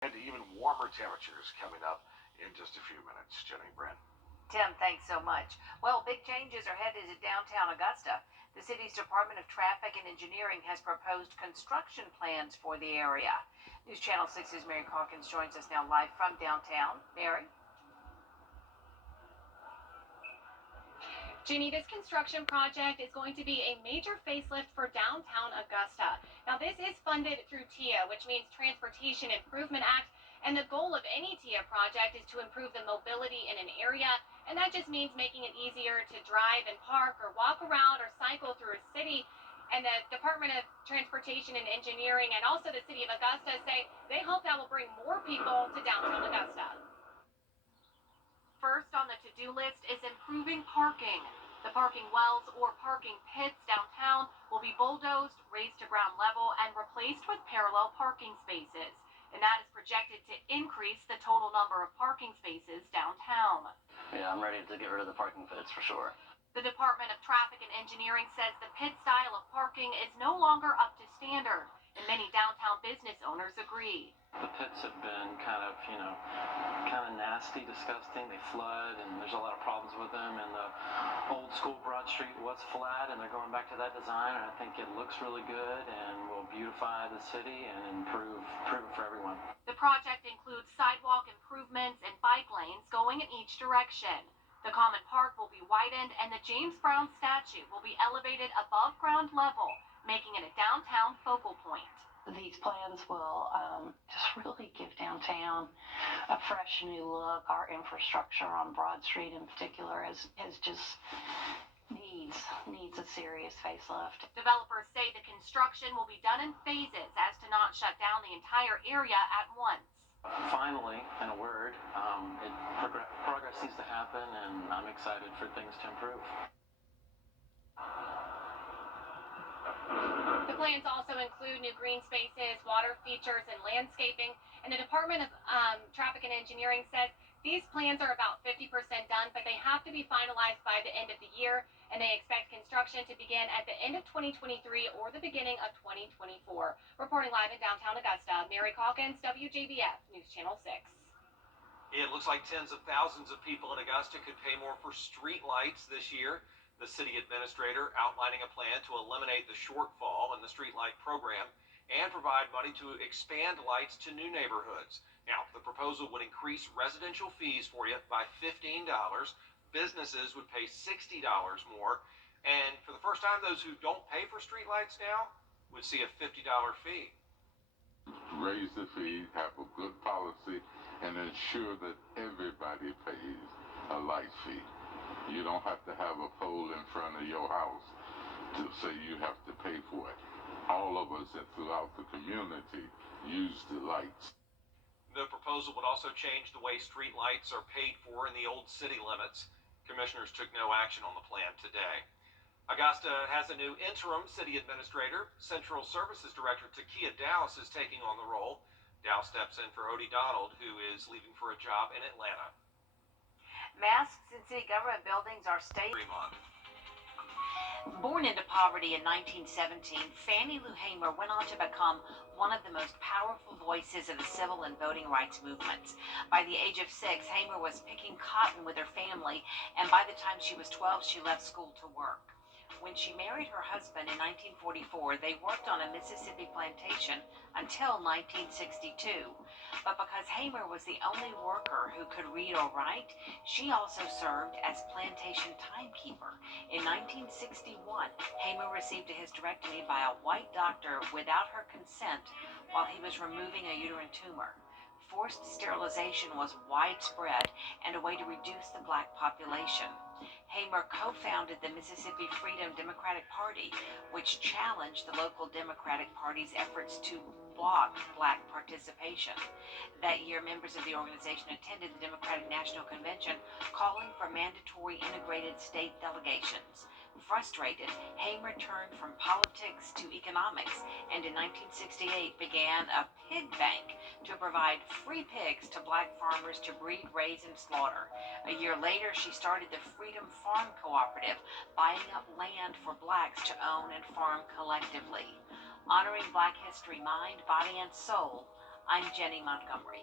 And even warmer temperatures coming up in just a few minutes. Jenny, Brent. Tim, thanks so much. Well, big changes are headed to downtown Augusta. The city's Department of Traffic and Engineering has proposed construction plans for the area. News Channel 6's Mary Calkins joins us now live from downtown. Mary? Ginny, this construction project is going to be a major facelift for downtown Augusta. Now, this is funded through TIA, which means Transportation Improvement Act, and the goal of any TIA project is to improve the mobility in an area, and that just means making it easier to drive and park or walk around or cycle through a city. And the Department of Transportation and Engineering and also the City of Augusta say they hope that will bring more people to downtown Augusta. First on the to-do list is improving parking. The parking wells or parking pits downtown will be bulldozed, raised to ground level, and replaced with parallel parking spaces. And that is projected to increase the total number of parking spaces downtown. Yeah, I'm ready to get rid of the parking pits for sure. The Department of Traffic and Engineering says the pit style of parking is no longer up to standard, and many downtown business owners agree. The pits have been kind of nasty, disgusting. They flood, and there's a lot of problems with them. And the old school Broad Street was flat, and they're going back to that design, and I think it looks really good and will beautify the city and improve it for everyone. The project includes sidewalk improvements and bike lanes going in each direction. The Common Park will be widened, and the James Brown statue will be elevated above ground level, making it a downtown focal point. These plans will just really give downtown a fresh new look. Our infrastructure on Broad Street in particular has just needs a serious facelift. Developers say the construction will be done in phases as to not shut down the entire area at once. Finally, in a word, progress needs to happen, and I'm excited for things to improve. The plans also include new green spaces, water features, and landscaping. And the Department of Traffic and Engineering says these plans are about 50% done, but they have to be finalized by the end of the year, and they expect construction to begin at the end of 2023 or the beginning of 2024. Reporting live in downtown Augusta, Mary Calkins, WJBF News Channel 6. It looks like tens of thousands of people in Augusta could pay more for street lights this year. The city administrator outlining a plan to eliminate the shortfall in the streetlight program and provide money to expand lights to new neighborhoods. Now, the proposal would increase residential fees for you by $15. Businesses would pay $60 more. And for the first time, those who don't pay for streetlights now would see a $50 fee. Raise the fee, have a good policy, and ensure that everybody pays a light fee. You don't have to have a pole in front of your house to say you have to pay for it. All of us and throughout the community use the lights. The proposal would also change the way street lights are paid for in the old city limits. Commissioners took no action on the plan today. Augusta has a new interim city administrator. Central Services Director Takia Dowse is taking on the role. Dowse steps in for Odie Donald, who is leaving for a job in Atlanta. Masks in city government buildings are state. Born into poverty in 1917, Fannie Lou Hamer went on to become one of the most powerful voices of the civil and voting rights movements. By the age of 6, Hamer was picking cotton with her family, and by the time she was 12, she left school to work. When she married her husband in 1944, they worked on a Mississippi plantation until 1962. But because Hamer was the only worker who could read or write, she also served as plantation timekeeper. In 1961, Hamer received a hysterectomy by a white doctor without her consent while he was removing a uterine tumor. Forced sterilization was widespread and a way to reduce the black population. Hamer co-founded the Mississippi Freedom Democratic Party, which challenged the local Democratic Party's efforts to block black participation. That year, members of the organization attended the Democratic National Convention, calling for mandatory integrated state delegations. Frustrated, Hamer turned from politics to economics, and in 1968 began a pig bank to provide free pigs to black farmers to breed, raise, and slaughter. A year later, she started the Freedom Farm Cooperative, buying up land for blacks to own and farm collectively. Honoring Black history, mind, body, and soul, I'm Jenny Montgomery.